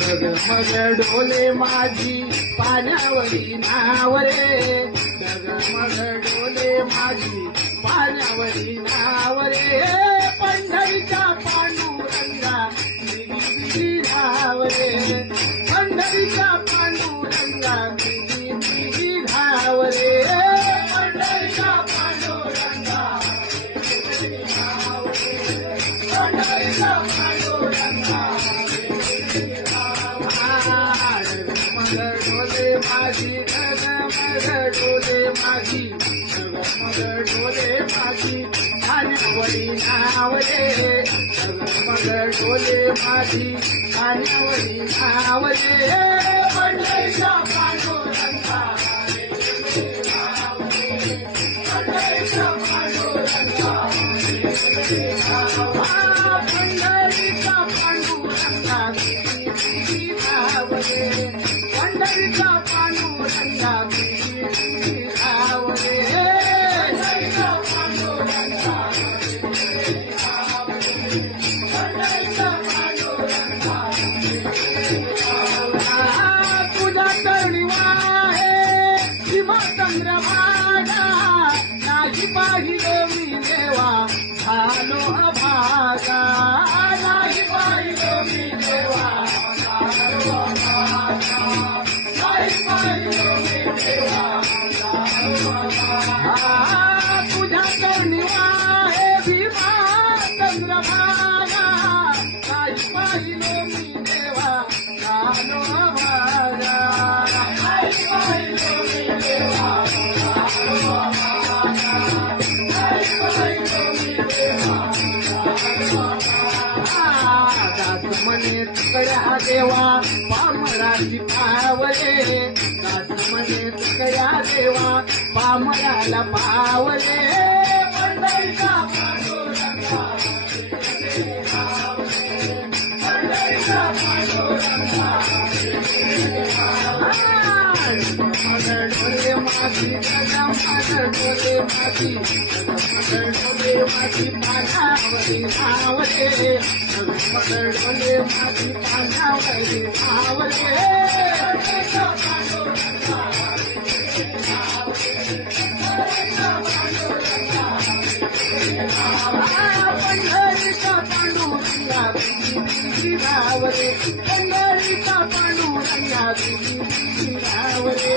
डगमग डोले माझी पाण्यावरी नाव रे, डगमग डोले माझी पाण्यावरी नाव रे, पंढरीच्या पांडुरंगा दिली धाव रे, पंढरीच्या पांडुरंगा दिली धाव रे, पंढरीच्या पांडुरंगा दिली धाव रे, पंढरीच्या पांडुरंगा डोले माझी डगमग डोले माझी, डगमग डोले माझी पाण्यावरी नाव रे, डगमग डोले माझी पाण्यावरी नाव रे, पंढरीच्या पांडुरंगा दिली धाव रे, पंढरीच्या पांडुरंगा दिली धाव, पंढरीच्या पांडुरंगा दिली धाव रे, पंढरीच्या पांडुरंगा दिली धाव रे, पंढरीच्या पांडुरंगा दिली धाव रे, पंढरीच्या पांडुरंगा दिली धाव, तुझा तळणीवा आहे भीमा चंद्रभागा, नाही पाहिलं मी देवा झालो अभागा, नाही पाहिलं मी देवा झालो अभागा, नाही पाहिलं मी देवा झालो अभागा, तुझ्या तळणीवा आहे भीमा चंद्रभागा, नाही पाहिलं मी देवा झालो अभागा, नाही पाहिलं मी देवा झालो अभागा, नाही पाहिलं मी देवा झालो अभागा, दास म्हणे तुकड्या देवा पामराची पावले, दास म्हणे तुकड्या देवा पामराला पावले, पंढरीचा पांडुरंगा दिली धाव रे, पंढरीचा पांडुरंगा दिली धाव, डगमग डोले माझी डगमग डोले माझी, डगमग डोले माझी पाण्यावरी नाव रे, डगमग डोले माझी पाण्यावरी नाव रे, पंढरीच्या पांडुरंगा दिली धाव रे, पंढरीच्या पांडुरंगा दिली धाव, पंढरीच्या पांडुरंगा दिली धाव रे, पंढरीच्या पांडुरंगा दिली धाव रे,